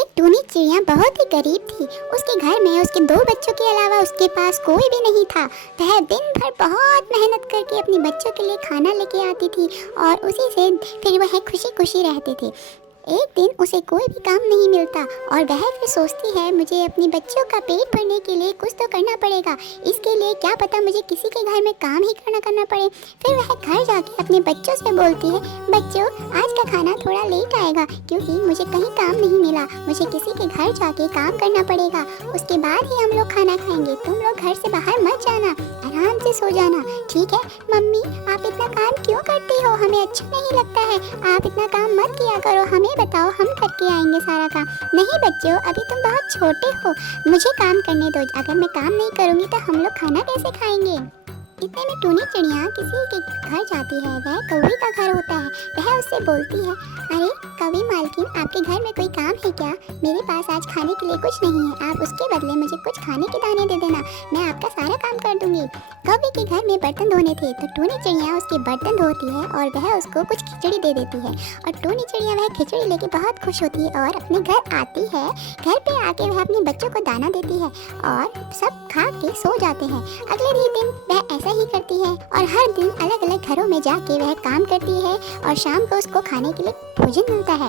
एक टूनी चिड़िया बहुत ही गरीब थी। उसके घर में उसके 2 बच्चों के अलावा उसके पास कोई भी नहीं था। वह दिन भर बहुत मेहनत करके अपने बच्चों के लिए खाना लेके आती थी और उसी से फिर वह खुशी खुशी रहते थे। एक दिन उसे कोई भी काम नहीं मिलता और वह फिर सोचती है मुझे अपने बच्चों का पेट भरने के लिए कुछ तो करना पड़ेगा। इसके लिए क्या पता मुझे किसी के घर में काम ही करना पड़े। फिर वह घर जाके अपने बच्चों से बोलती है, बच्चों आज का खाना थोड़ा लेट आएगा क्योंकि मुझे कहीं काम नहीं मिला। मुझे किसी के घर जाके काम करना पड़ेगा, उसके बाद ही हम लोग खाना खाएंगे। तुम लोग घर से बाहर मत जाना, आराम से सो जाना, ठीक है? मम्मी आप इतना काम क्यों करती हो? हमें अच्छा नहीं लगता है। आप इतना काम मत किया करो, हमें बताओ, हम करके आएंगे सारा काम। नहीं बच्चों, अभी तुम बहुत छोटे हो, मुझे काम करने दो। अगर मैं काम नहीं करूँगी तो हम लोग खाना कैसे खाएंगे? इतने में टूनी चिड़िया किसी के घर जाती है। वह कौवी का घर होता है। वह उससे बोलती है, अरे कौवी मालकिन, आपके घर में कोई काम है क्या? मेरे पास आज खाने के लिए कुछ नहीं है, आप उसके बदले मुझे कुछ खाने के दाने दे देना, मैं आपका सारा काम कर दूंगी। कौवी के घर में बर्तन धोने थे तो टूनी चिड़िया उसके बर्तन धोती है और वह उसको कुछ खिचड़ी दे देती है। और टूनी चिड़िया वह खिचड़ी लेके बहुत खुश होती है और अपने घर आती है। घर पे आके वह अपने बच्चों को दाना देती है और सब खा के सो जाते हैं। अगले ही दिन वह ऐसा ही करती है और हर दिन अलग अलग घरों में जाके वह काम करती है और शाम को उसको खाने के लिए भोजन मिलता है।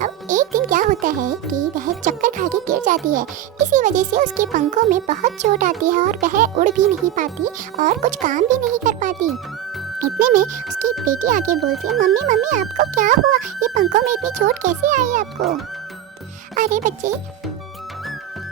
अब एक दिन क्या होता है कि वह चक्कर खा के गिर जाती है। इसी वजह से उसके पंखों में बहुत चोट आती है और वह उड़ भी नहीं पाती और कुछ काम भी नहीं कर पाती। इतने में उसकी बेटी आके बोलती है, मम्मी मम्मी आपको क्या हुआ? ये पंखों में इतनी चोट कैसे आई आपको? अरे बच्चे,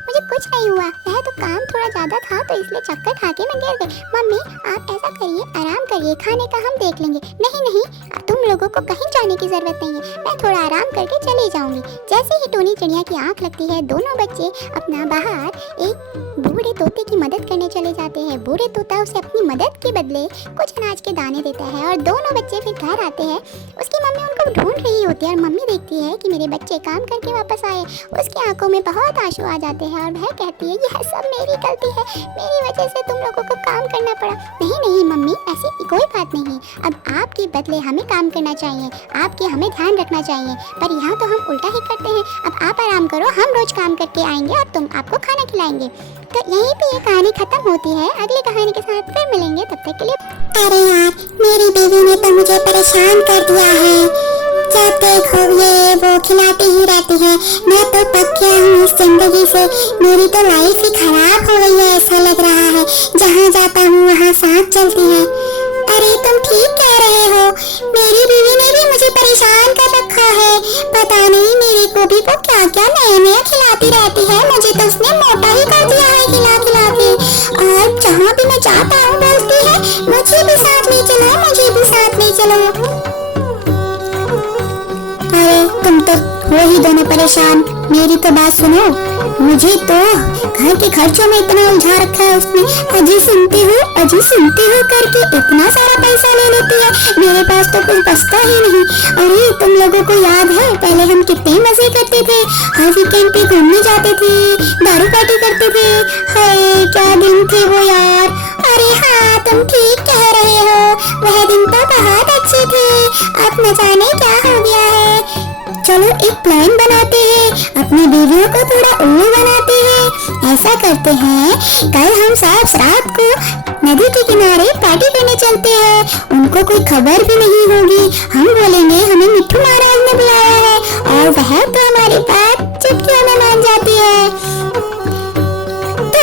मुझे कुछ नहीं हुआ, वह तो काम थोड़ा ज़्यादा था तो इसलिए चक्कर खा के मैं गिर गई। मम्मी आप ऐसा करिए, आराम करिए, खाने का हम देख लेंगे। नहीं नहीं, तुम लोगों को कहीं जाने की ज़रूरत नहीं है, मैं थोड़ा आराम करके चली जाऊंगी। जैसे ही टूनी चिड़िया की आंख लगती है, दोनों बच्चे अपना बाहर एक बूढ़े तोते की मदद करने चले जाते हैं। बूढ़े तोता उसे अपनी मदद के बदले कुछ अनाज के दाने देता है और दोनों बच्चे फिर घर आते हैं। उसकी मम्मी उनको ढूंढ रही होती है और मम्मी देखती है कि मेरे बच्चे काम करके वापस आए। उसकी आंखों में बहुत आंसू आ जाते हैं और वह कहती है, यह सब मेरी गलती है, मेरी वजह से तुम लोगों को काम करना पड़ा। नहीं नहीं मम्मी, ऐसी कोई बात नहीं, अब आपके बदले हमें काम करना चाहिए, आपके हमें ध्यान रखना चाहिए, पर यहाँ तो हम उल्टा ही करते हैं। अब आप आराम करो, हम रोज काम करके आएंगे और तुम आपको खाना खिलाएंगे। तो यहीं पे ये कहानी खत्म होती है। अगली कहानी के साथ फिर मिलेंगे, तब तक के लिए। अरे यार, मेरी बीवी ने तो मुझे परेशान कर दिया है। जब देखो ये वो खिलाती ही रहती है। मैं तो पक गया हूँ इस जिंदगी से, मेरी तो लाइफ ही खराब हो गई है ऐसा लग रहा है। जहाँ जाता हूँ वहाँ सांप चलती है। अरे तुम ठीक कह रहे हो, मेरी बीवी ने भी मुझे परेशान कर रखा है। पता नहीं मेरे को भी वो क्या क्या नया नया खिलाती रहती है। मुझे तो उसने मोटा ही कर दिया है खिला खिला के। और जहाँ भी मैं जाता हूँ बोलती है, मुझे भी साथ ले चलो, मुझे भी साथ ले चलो। अरे तुम तो हो ही दोनों परेशान, मेरी तो बात सुनो। मुझे तो घर के खर्चों में इतना उलझा रखा है उसने। अजी सुनती हो करके इतना सारा पैसा ले लेती है, मेरे पास तो कुछ बचता ही नहीं। अरे तुम लोगों को याद है पहले हम कितने मजे करते थे, हर वीकेंड पे घूमने जाते थे, दारू पार्टी करते थे। हाय क्या दिन थे वो यार। अरे हाँ, तुम ठीक कह रहे हो, वह दिन तो बहुत अच्छे थे। अब न जाने क्या हो गया है। चलो एक प्लान बनाते हैं, अपनी बीवियों को थोड़ा उल्लू बनाते हैं। ऐसा करते हैं, कल हम सब रात को नदी के किनारे पार्टी करने चलते हैं। उनको कोई खबर भी नहीं होगी। हम बोलेंगे हमें मिट्ठू महाराज ने बुलाया है और वह तो हमारी बात चुटकियों में मान जाती है। तो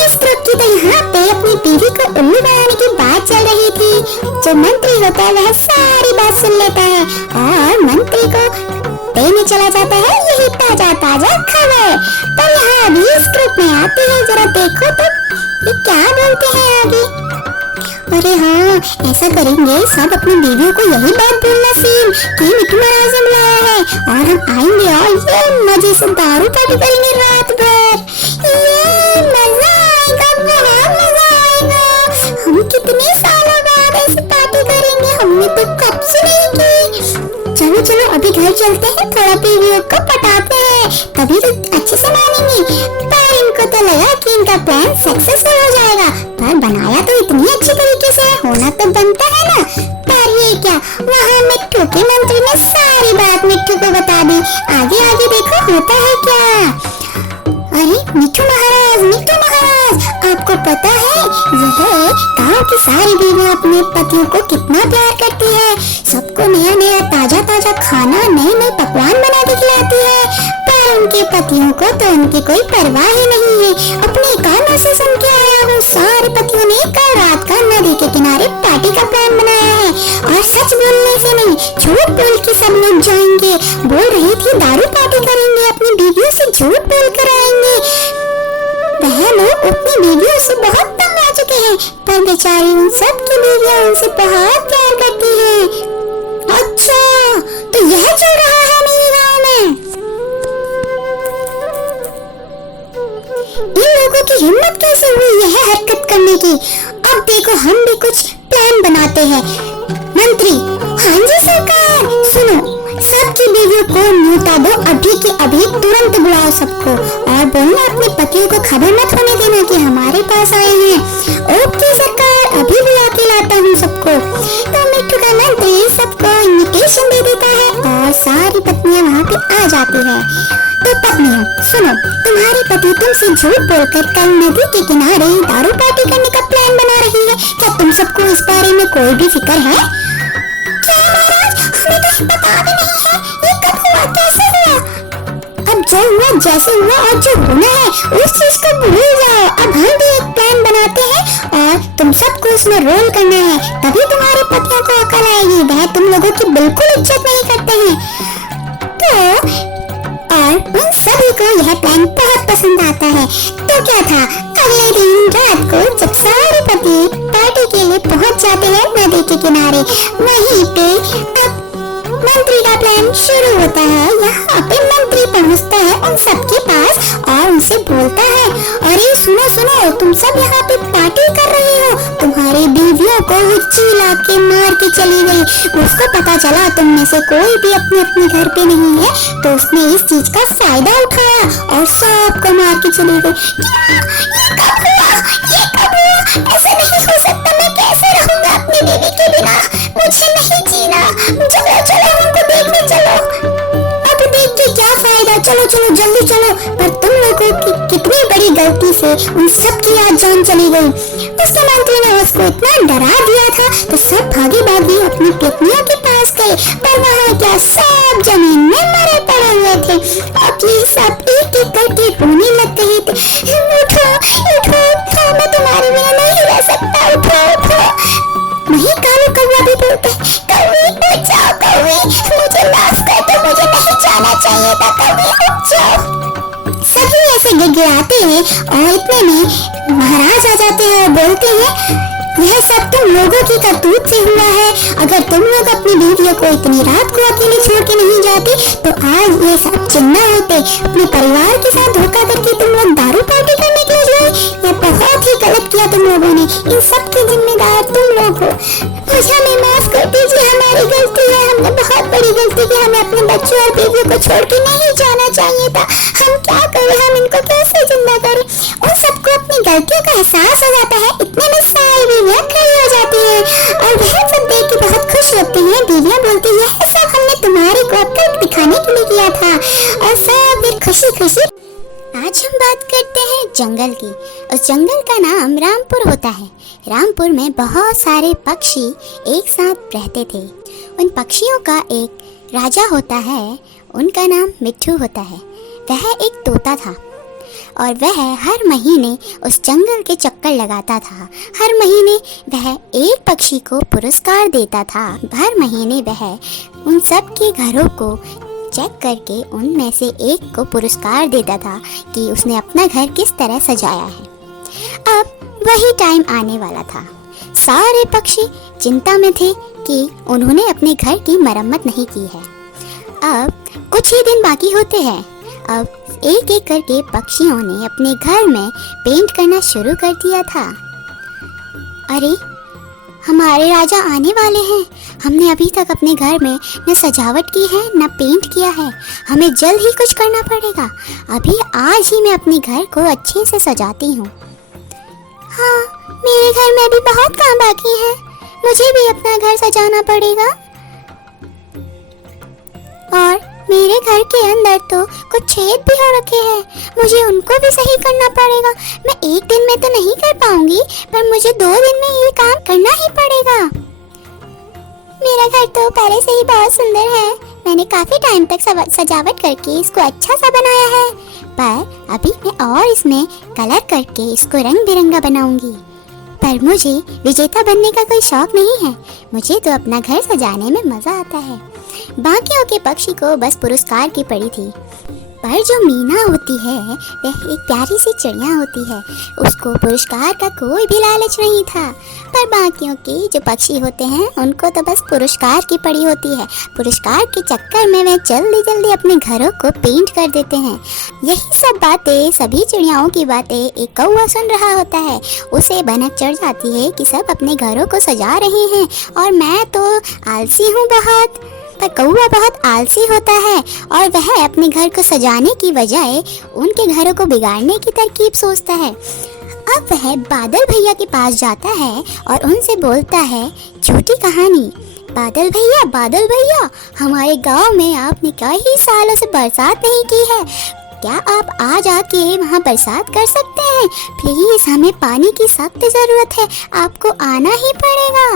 इस ग्रुप की तो यहाँ पे अपनी बीवी को उल्लू बनाने की बात चल रही थी। जो मंत्री होता है वह सारी बात सुन लेता है और मंत्री को देने चला जाता है यही ताजा ताजा खबर। तो यहाँ अभी इस ग्रुप में आते हैं, जरा देखो तो ये क्या बोलते हैं आगे। अरे हाँ, ऐसा करेंगे, सब अपनी बीवियों को यही बात बोलना सीन कि मिट्ठू महाराज ने बुलाया है और हम आएंगे और ये मजे से दारू पार्टी करेंगे रात भर। ये मजा आएगा, बहुत मजा आएगा। हम कितने सालों बाद ऐसी पार्टी करेंगे, हमने तो कब से नहीं की। चलो चलो अभी घर चलते हैं, थोड़ा बीवियों को पटाते हैं, तभी तो अच्छे से मानेंगे। पर इनको तो लगा कि इनका प्लान सक्सेसफुल हो जाएगा, पर बनाया तो इतनी अच्छी तरीके से, होना तो बनता है ना। पर ये क्या, वहाँ मिट्ठू के मंत्री ने सारी बात मिट्ठू को बता दी। आगे आगे देखो होता है क्या? अरे मिट्ठू महाराज, आपको पता है यह गांव की सारी बीवियां अपने पतियों को कितना प्यार करती है। सबको नया नया ताजा ताजा खाना, नए नए पकवान बना के खिलाती है। पर उनके पतियों को तो उनकी कोई परवाह ही नहीं है। अपने कानों से सुन के आया हूँ, सारे पतियों ने कल रात का नदी के किनारे पार्टी का प्लान बनाया है। और सच बोलने से नहीं, झूठ बोल के सब लोग जाएंगे। बोल रही थी दारू पार्टी करेंगे, अपनी बीवियों से झूठ बोल कर आएंगे। वह लोग अपनी बीवियों से बहुत तंग आ चुके हैं, पर बेचारी उन सब की बीवियां उनसे बहुत प्यार करती हैं। अच्छा, तो यह चल रहा है मेरे गांव में। इन लोगों की हिम्मत कैसे हुई यह हरकत करने की? अब देखो हम भी कुछ प्लान बनाते हैं। मंत्री, हाँ जी सरकार, सुनो, सबकी बीवियों को न्योता दो, अभी के अभी तुरंत बुलाओ सबको, और बोलना अपने पतियों को खबर मत होने देना कि हमारे पास आए हैं। ओके सरकार, अभी बुला के लाता हूँ सबको। तो मिट्ठू का मंत्री सबको इन्विटेशन दे देता है और सारी पत्नियां वहाँ पे आ जाती है। तो पत्नियों सुनो, तुम्हारी पति तुमसे झूठ बोलकर कल नदी के किनारे दारू पार्टी करने का प्लान बना रही है। क्या तुम सबको इस बारे में कोई भी फिक्र है? क्या महाराज, हमें तो पता भी नहीं है, ये कब हुआ, कैसे हुआ? अब जो हुआ जैसे हुआ, और जो होना है उस चीज को भूल जाओ। अब हम भी एक प्लान बनाते हैं और तुम सबको उसमें रोल करना है, तभी तुम्हारे पतियों को अकल आएगी। वह तुम लोगों की बिल्कुल इज्जत नहीं करते हैं। तो और उन सभी को यह प्लान बहुत पसंद आता है। तो क्या था, अगले दिन रात को जब सारे पति पार्टी के लिए पहुंच जाते हैं नदी के किनारे, वहीं पे अब मंत्री का प्लान शुरू होता है। यहाँ पे मंत्री पहुँचता है उन सबके पास और उनसे बोलता है, अरे सुनो सुनो, तुम सब यहाँ पे पार्टी कर रहे हो, तुम्हारी बीवियों को चिल्ला के मार के चली गई। उसको पता चला तुम में से कोई भी अपने अपने घर पे नहीं है, तो उसने इस चीज का फायदा उठाया और सबको मार के चली गई। ये कब हुआ? ऐसा नहीं हो सकता, मैं कैसे रहूंगा अपनी बीवी के बिना? मुझे नहीं जीना। चलो उनको देखने चलो। अब देख के क्या फायदा, चलो चलो जल्दी चलो। पर तुम लोगों की कितनी बड़ी गलती से उन सब की आज जान चली गई। उसके मंत्री ने उसको इतना डरा दिया था, तो सब भागी भागी अपनी पत्नियों के पास गए, पर वहाँ क्या सब जमीन में मरे पड़े हुए थे। अब ये सब एक एक करके रोने लग गए थे। उठो उठो उठो, मैं तुम्हारे बिना नहीं रह सकता, उठो उठो। वही कालू कौवा भी बोलते, कौवे उठ जाओ, कौवे मुझे माफ कर दो, मुझे नहीं जाना चाहिए था, कौवे उठ जाओ। सभी ऐसे गिड़गिड़ाते हैं और इतने में महाराज आ जाते हैं और बोलते हैं, यह सब तुम लोगों की करतूत से हुआ है। अगर तुम लोग अपनी बीवियों को इतनी रात को अकेले छोड़ के नहीं जाते, तो आज ये सब चिन्ना होते। अपने परिवार के साथ धोखा करके तुम लोग दारू पार्टी करने के लिए गए। यह बहुत ही गलत किया तुम लोगों ने, इन सब की जिम्मेदार तुम लोग हो। मुझे हमें माफ कर दीजिए, हमारी गलती है, हमने बहुत बड़ी गलती की। हमें अपने बच्चों और बीवियों को छोड़ के नहीं जाना चाहिए था। हम क्या करें, हम इनको कैसे जिंदा करें? उन सबको अपनी गलतियों का एहसास हो जाता है। इतने में सारी बीवियां खड़ी हो जाती हैं और वह सब देख के बहुत खुश होती हैं। बीवियां बोलती है, यह सब हमने तुम्हारे को अक्ल दिखाने के लिए किया था। और सब फिर खुशी खुशी। आज हम बात करते हैं जंगल की। उस जंगल का नाम रामपुर होता है। रामपुर में बहुत सारे पक्षी एक साथ रहते थे। उन पक्षियों का एक राजा होता है, उनका नाम मिट्ठू होता है। वह एक तोता था और वह हर महीने उस जंगल के चक्कर लगाता था। हर महीने वह एक पक्षी को पुरस्कार देता था। हर महीने वह उन सब के घरों को चेक करके उनमें से एक को पुरस्कार देता था कि उसने अपना घर किस तरह सजाया है। अब वही टाइम आने वाला था। सारे पक्षी चिंता में थे कि उन्होंने अपने घर की मरम्मत नहीं की है। अब कुछ ही दिन बाकी होते हैं। अब एक एक करके पक्षियों ने अपने घर में पेंट करना शुरू कर दिया था। अरे, हमारे राजा आने वाले हैं। हमने अभी तक अपने घर में न सजावट की है न पेंट किया है। हमें जल्द ही कुछ करना पड़ेगा। अभी आज ही मैं अपने घर को अच्छे से सजाती हूँ। हाँ, मेरे घर में भी बहुत काम बाकी है। मुझे भी अपना घर सजाना पड़ेगा। और मेरे घर के अंदर तो कुछ छेद भी हो रखे हैं, मुझे उनको भी सही करना पड़ेगा। मैं एक दिन में तो नहीं कर पाऊंगी, पर मुझे 2 दिन में ये काम करना ही पड़ेगा। मेरा घर तो पहले से ही बहुत सुंदर है, मैंने काफी टाइम तक सजावट करके इसको अच्छा सा बनाया है, पर अभी मैं और इसमें कलर करके इसको रंग बिरंगा बनाऊंगी। पर मुझे विजेता बनने का कोई शौक नहीं है, मुझे तो अपना घर सजाने में मजा आता है। बाकियों के पक्षी को बस पुरस्कार की पड़ी थी, पर जो मीना होती है वह एक प्यारी सी चिड़िया होती है, उसको पुरस्कार का कोई भी लालच नहीं था। पर बाकियों के जो पक्षी होते हैं उनको तो बस पुरस्कार की पड़ी होती है, पुरस्कार के चक्कर में वे जल्दी जल्दी अपने घरों को पेंट कर देते हैं। यही सब बातें, सभी चिड़ियाओं की बातें एक कौवा सुन रहा होता है, उसे भनक चढ़ जाती है कि सब अपने घरों को सजा रहे हैं और मैं तो आलसी हूँ बहुत। पर कौवा बहुत आलसी होता है और वह अपने घर को सजाने की बजाय उनके घरों को बिगाड़ने की तरकीब सोचता है। अब वह बादल भैया के पास जाता है और उनसे बोलता है, झूठी कहानी। बादल भैया, हमारे गांव में आपने कई सालों से बरसात नहीं की है, क्या आप आज आके वहाँ बरसात कर सकते हैं? प्लीज, हमें पानी की सख्त जरूरत है, आपको आना ही पड़ेगा।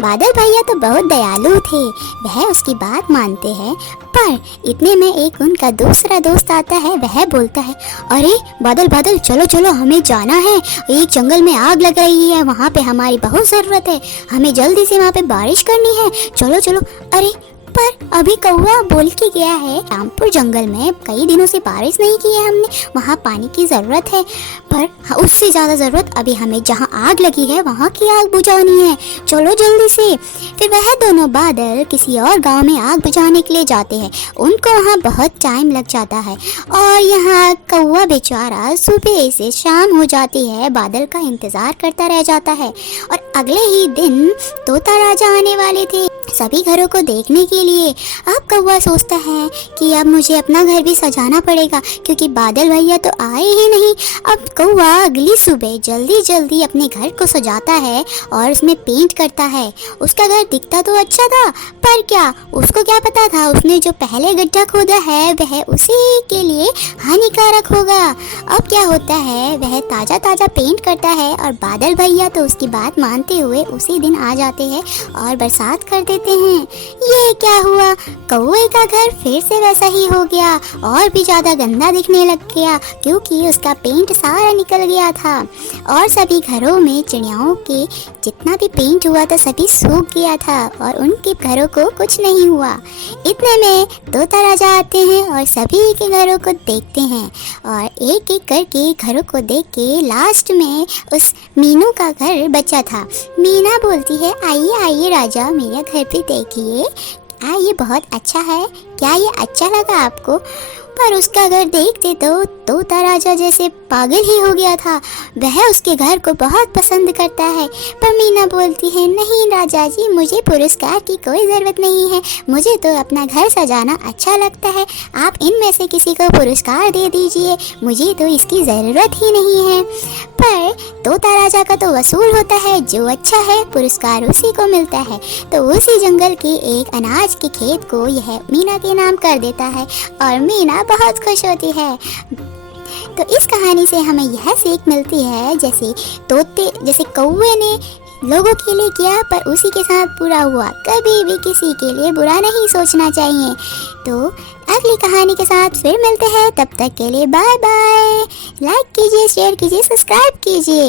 बादल भैया तो बहुत दयालु थे, वह उसकी बात मानते हैं। पर इतने में एक उनका दूसरा दोस्त आता है, वह बोलता है, अरे बादल चलो हमें जाना है, एक जंगल में आग लग रही है, वहाँ पे हमारी बहुत ज़रूरत है, हमें जल्दी से वहाँ पे बारिश करनी है, चलो। अरे पर अभी कौवा बोल के गया है, रामपुर जंगल में कई दिनों से बारिश नहीं की है हमने, वहाँ पानी की ज़रूरत है, पर उससे ज़्यादा ज़रूरत अभी हमें जहाँ आग लगी है वहाँ की आग बुझानी है, चलो जल्दी से। फिर वह दोनों बादल किसी और गांव में आग बुझाने के लिए जाते हैं, उनको वहाँ बहुत टाइम लग जाता है और यहाँ कौवा बेचारा सुबह से शाम हो जाती है बादल का इंतज़ार करता रह जाता है। और अगले ही दिन तोता राजा आने वाले थे सभी घरों को देखने के लिए। अब कौवा सोचता है कि अब मुझे अपना घर भी सजाना पड़ेगा, क्योंकि बादल भैया तो आए ही नहीं। अब कौवा अगली सुबह जल्दी अपने घर को सजाता है और उसमें पेंट करता है। उसका घर दिखता तो अच्छा था, पर क्या उसको क्या पता था उसने जो पहले गड्ढा खोदा है वह उसी के लिए हानिकारक होगा। अब क्या होता है, वह ताज़ा पेंट करता है और बादल भैया तो उसकी बात मानते हुए उसी दिन आ जाते हैं और बरसात कर देते हैं। ये क्या हुआ, कौवे का घर फिर से वैसा ही हो गया और भी ज़्यादा गंदा दिखने लग गया, क्योंकि उसका पेंट सारा निकल गया था और सभी घरों में चिड़ियाओं के जितना भी पेंट हुआ था सभी सूख गया था और उनके घरों को कुछ नहीं हुआ। इतने में तोता राजा आते हैं और सभी के घरों को देखते हैं और एक एक करके घरों को देख के लास्ट में उस मीनू का घर बचा था। मीना बोलती है, आइए राजा, मेरा घर भी देखिए, ये बहुत अच्छा है, क्या ये अच्छा लगा आपको? पर उसका घर देखते तो तोता राजा जैसे पागल ही हो गया था, वह उसके घर को बहुत पसंद करता है। पर मीना बोलती है, नहीं राजा जी, मुझे पुरस्कार की कोई ज़रूरत नहीं है, मुझे तो अपना घर सजाना अच्छा लगता है, आप इनमें से किसी को पुरस्कार दे दीजिए, मुझे तो इसकी ज़रूरत ही नहीं है। पर तोता राजा का तो वसूल होता है, जो अच्छा है पुरस्कार उसी को मिलता है। तो उसी जंगल के एक अनाज के खेत को यह मीना के नाम कर देता है और मीना बहुत खुश होती है। तो इस कहानी से हमें यह सीख मिलती है, जैसे कौवे ने लोगों के लिए किया पर उसी के साथ बुरा हुआ, कभी भी किसी के लिए बुरा नहीं सोचना चाहिए। तो अगली कहानी के साथ फिर मिलते हैं, तब तक के लिए बाय बाय। लाइक कीजिए, शेयर कीजिए, सब्सक्राइब कीजिए।